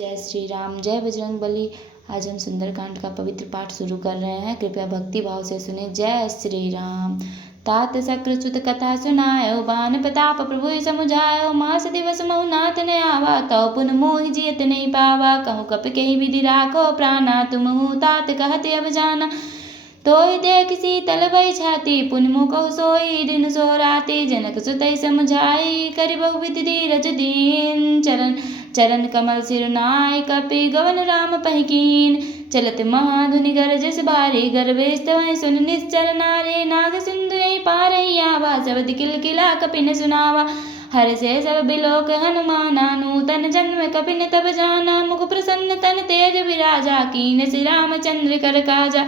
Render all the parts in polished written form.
जय श्री राम, जय बजरंग बली। आज हम सुंदरकांड का पवित्र पाठ शुरू कर रहे हैं। कृपया भक्ति भाव से सुने। जय श्री राम। तात सक्रसुत कथा सुनायो, बान प्रताप प्रभु समुझायो। मास दिवस महु नाथ ने आवा, तौ पुन मोहि जियत नहीं पावा। कहूँ कप के विधि राखो प्राणा, तुम तात कहत अब जाना। तोहि देख शीतल भई छाती, पुन मुकहु सोई दिन सो राति। जनक सुतई समुझाई, करि बहुविधि धीरज दीन। चरण कमल सिर नाय, कपि गवन राम पहिकीन। चलत महाधुनि गरजस भारी, गर्भे स्तवहि सुन निश्चर नारी। नाग सिंधु यही पारहि आवा, शब्द किलकिला कपि न सुनावा। हर से सब बिलोक हनुमाना, नूतन जन्म कपि न तब जाना। मुख प्रसन्न तन तेज विराजा, कीन श्री रामचंद्र कर काजा।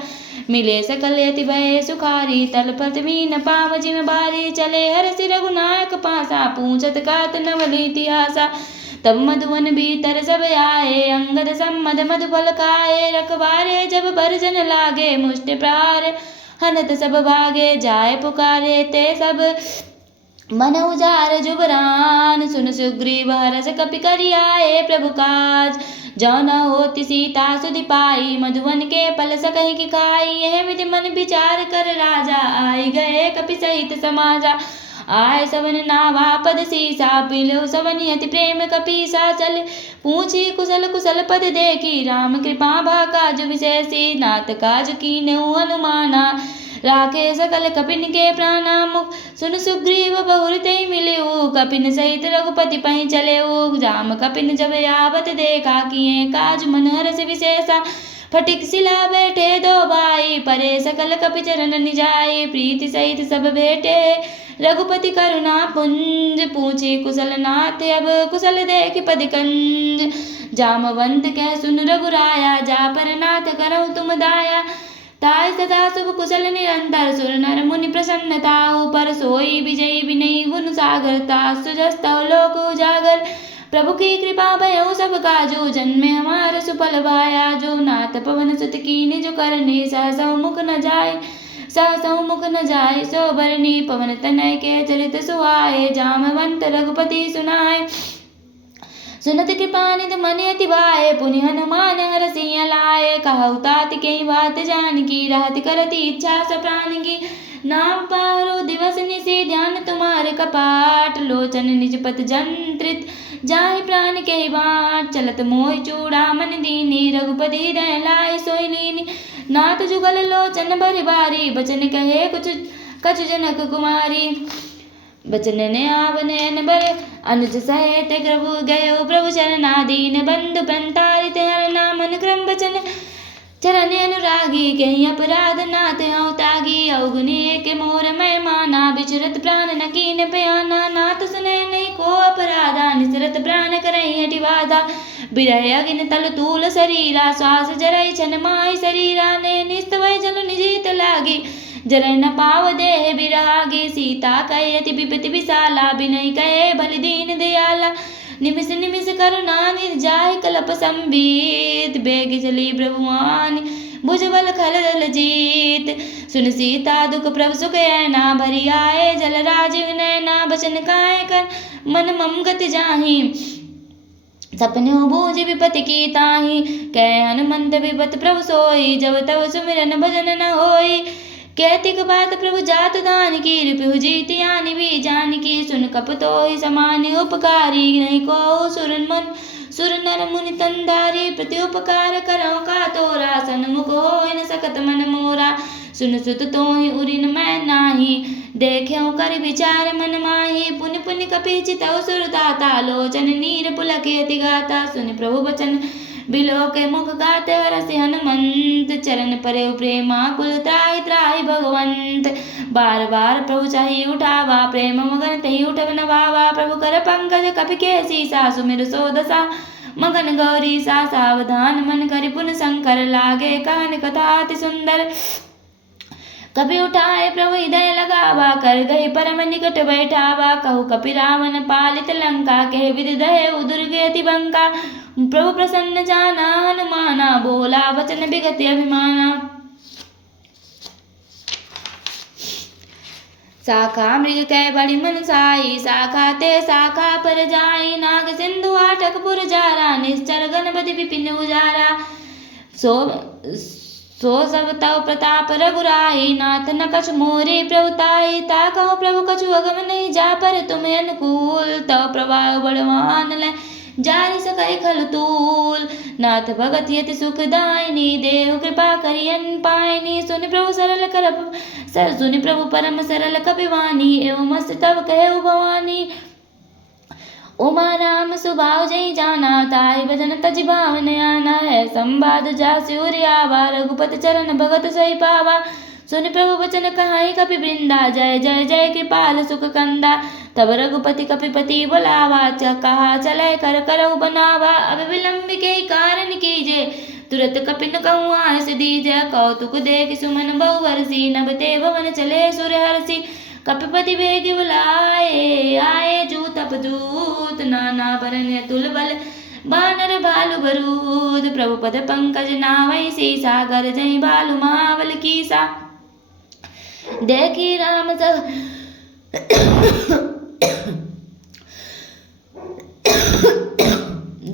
मिले सकल यति भय सुखारी, तलपत मीन पाव जिम बारी। चले हरषि रघुनायक पासा, पूछत कात नवल इतिहासा। तब मधुवन भीतर सब आए, अंगद सम्मद मधुबल खाए। रखवारे जब बरजन लागे, मुष्टि प्रहार हनत सब भागे। जाय पुकारे ते सब मन उजार जुबरान। सुन सुग्रीव हरष कपि करि आए, प्रभु काज जो न होति सीता सुधि पाई। मधुवन के पल सकहि कि खाई, यह विधि मन विचार कर राजा। आई गए कपि सहित समाजा, आय सवन नावा पद सीसा। पिलो सवन यति प्रेम कपीसा, चल पूछी कुशल कुशल पद देखी। राम कृपा भा काज विशेषी, नाथ काज कीन्हु हनुमाना। राखे सकल कपिन के प्राणा, मुख सुन सुग्रीव बहुर ते मिलेऊ। कपिन सहित रघुपति पहि चलेऊ। राम कपिन जब आवत देखा, किए काज मन हरष विशेषा। फटिक सिला बैठे दो भाई, परे सकल कपि चरण निजाई। प्रीति सहित सब भेटे, रघुपति करुणा पुंज। पूछे कुशल नाथ अब, कुशल देख पद कंज। जामवंत कह सुन रघुराया, जा पर नाथ करहु तुम दाया। ताय सदा शुभ कुशल निरंतर, सुर नर मुनि प्रसन्नताहु पर। सोई विजयी विनयी गुण सागर, तासुजस्तव लोक उजागर। प्रभु की कृपा भयउ सब काजू, जन्मे हमार सुफल भायाजू। नाथ पवन सुत कीन्हि जो करनी, सहसहु मुख न जाय। सहसहु मुख न जाय सो बरनी, पवन तनय के चरित सुहाए। जामवंत रघुपति सुनाय, सुनत कृपानिधि मनि अति भाए। पुनि हनुमान हरषि लाए, कहु तात के बात जानकी। रहत करती इच्छा सब प्राण की, नाम पारो दिवस निशि ध्यान तुम्हारे कपाट। लोचन निज पत जंत्रित, जाहि प्राण के बाट। चलत मोहि चूड़ा मन दीनी, रघुपति हृदय लाए सोई लीनी। नाथ जुगल लोचन भरि बारी, बचन कहे कुछ कछु जनक कुमारी। बचन ने आवनयन बर, अनुज सहित प्रभु गयो। प्रभु चरनादीन बंधु प्रंतारित, हर नाम अनुक्रम बचन। चरण अनुरागी कहीं अपराध, नाथ हूँ त्यागी। अवगुणी के मोर मैं माना, बिचरत प्राण न कीन बयाना। नाथ सुने नहीं को अपराधा, निसरत प्राण करई हटि बाधा। बिरह अगिन तल तूल शरीरा, श्वास जरई छन माही शरीरा। ने निस्तवै जल निजीत लागी, जरई न पाव देह बिरागी। सीता कहे अति विपति विशाला, बिनय कहे बलि दीन दयाला। निमिष निमिष करुणा निधि, जाहि कलप संबीत। बेग चली ब्रह्मानि, भुजबल खलदल जीत। सुन सीता दुख प्रभु सुख ऐना, भरी आए जल राजीव नैना। बचन काय कर मन मम गति जाहि, सपने बूझ विपति की ताहि। कह हनुमंत विपत प्रभु सोई, जब तब सुमिरन भजन न होई। कैतिक बात प्रभु जात दान की, रिपु जीति आनि भी जानकी। सुन कप तोहि समान उपकारी, नहीं को सुर नर मुनि तनधारी। प्रति उपकार करहु का तोरा, सन्मुख होई न सकत मन मोरा। सुन सुत तोहि उरिन मैं नाही, देखेउ कर विचार मन माही। पुनि पुनि कपि चितउ सुर दाता, लोचन नीर पुलके अति गाता। सुनि प्रभु बचन बिलो के मुख गाते, हरषि हनुमंत। चरण परे प्रेमाकुल, त्राहि त्राहि भगवंत। बार बार प्रभु चाहि उठावा, प्रेम मगन तहि उठब न भावा। प्रभु कर पंकज कपि के सीसा, सुमिर सो दशा मगन गौरी सा। सावधान मन करि पुन शंकर, लागे कहन कथा अति सुंदर। कपि उठाए प्रभु हृदय लगावा, कर गए परम निकट बैठावा। कहु कपि रावण पालित लंका, कहे विधि दहेउ दुर्ग अति बंका। प्रभु प्रसन्न जाना हनुमाना, बोला वचन विगत अभिमाना। शाखा मृग कै बड़ी मनसाई, शाखा ते शाखा पर जाई, नाग सिंधु आटकपुर जारा, निश्चर गणपति विपिन उजारा। सो सब तव प्रताप रघुराई, नाथ न कछु मोरे प्रभुताई, ता कहो प्रभु कछु अगम नहीं, जा पर तुम अनुकूल, तव प्रभाव बड़वान ले जारि सकै खल तूल। नाथ भगत यति सुखदायिनी, देहु कृपा करियन पायनी, सुनि प्रभु परम सरल कपिवानी, एवं मस्त तब कहेउ भवानी। उमा राम सुभाव जय जाना, ताहि भजन तजि भावन आना, है संवाद जासि उर आवा, रघुपति चरण भगत सहि पावा। सुनि प्रभु वचन कहाई कपि वृंदा, जय जय जय कृपाल सुख कंदा। तब रघुपति कपिपति बुलावा, कहा चलै कर करहु बनावा, अब विलंब के कारण कीजे, तुरत कपिन कहूँ आयस दीजै। कौतुक देख सुमन बहु हरषि, नभ ते भवन चले सुर हरषि। कपिपति वेग बुलाए, आए जूत अपजूत, नाना बरन अतुल बल बानर भालु बरूद। प्रभु पद पंकज नावै सीसा, गर जय भालु महाबल कीसा। देखी राम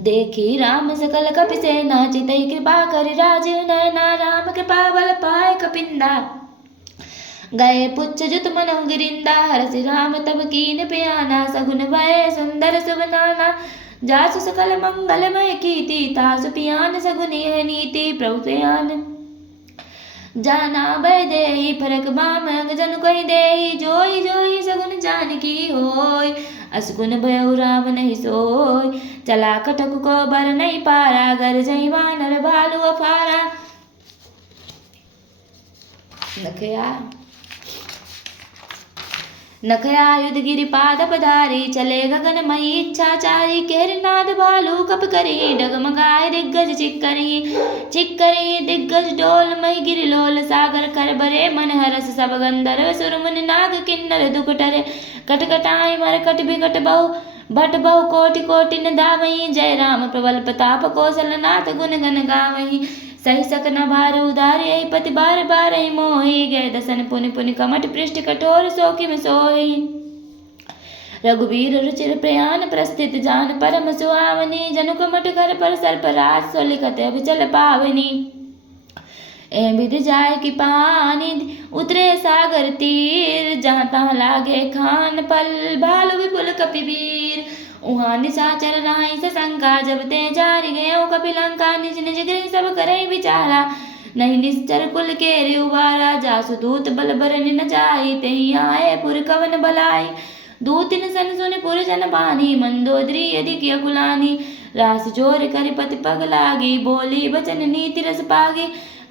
देखी राम सकल कपि सेना, चितई कृपा करि राजीव नयना। राम कृपा बल पाए कपिंदा, गए पुच्छ जुत मनहु गिरिंदा। हरषि राम तब कीन प्याना, सगुन भय सुंदर शुभ नाना। जासु सकल मंगलमय कीर्ति, तासु पियान सगुन यह नीति। प्रभु प्यान जाना भय देहि, फरक बाम अंग जनु कहि देहि। जोई जोई सगुन जानकी होय, असगुन भयउ राम नहीं सोय। चला कटक को बर नहीं पारा, गर जई वानर भालु अफारा। नखया युध गिरि पाद पधारी, चले गगन मही इच्छाचारी। केर नाद भालू कप करी, डगमगाए दिग्गज चिक्करी। दिग्गज डोल मही गिरि लोल, सागर कर बरे मन हरस। सब गंधर्व सुरमुनि नाग किन्नर दुख टरे। कटकटाई मरकट बिकट बहु भट बहु कोटि कोटि न धावहीं। जय राम प्रबल प्रताप कौशल नाथ, गुण गण गावहीं। सही सक न भार उधारी, पति बार बार ही मोहि। गए दसन पुनि पुनि कमट पृष्ठ, कठोर सोखि में सोहि। रघुवीर रुचिर प्रयाण प्रस्थित, जान परम सुहावनी। जनु कमट घर पर सर्पराज, सो लिखत अभिचल पावनी। ए विधि जाय कि पानी, उतरे सागर तीर। जहाँ तहाँ लागे खान पल, भालु विपुल कपिवीर। उहाँ निशाचर राही सशंका, जब ते जारि गए कपि लंका। निज निज गृह सब करई विचारा, नहीं निश्चर कुल केरि उबारा। जासु दूत बल बरनि न जाई, तेहि आए पुर कवन बलाई। दूतिन सन सुनि पुर जन बानी, मंदोदरी अधिक अकुलानी। रास जोर करि पति पग लागी, बोली बचन नीति रस पागी।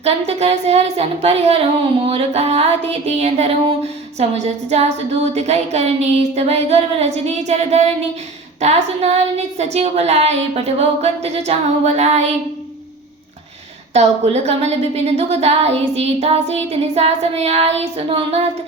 कंत कर हर सन परिहरहूँ, मोर कहाति तिय धरहूँ। समुझत जासु दूत कई करनी, स्तभय गर्भ रचनी चर धरनी। तासु नार निज सचिव बुलाए, पठबहु कंत जो चाहु बुलाई। तव कुल कमल विपिन दुखदाई, सीता सीत निशा समय आई। सुनो नाथ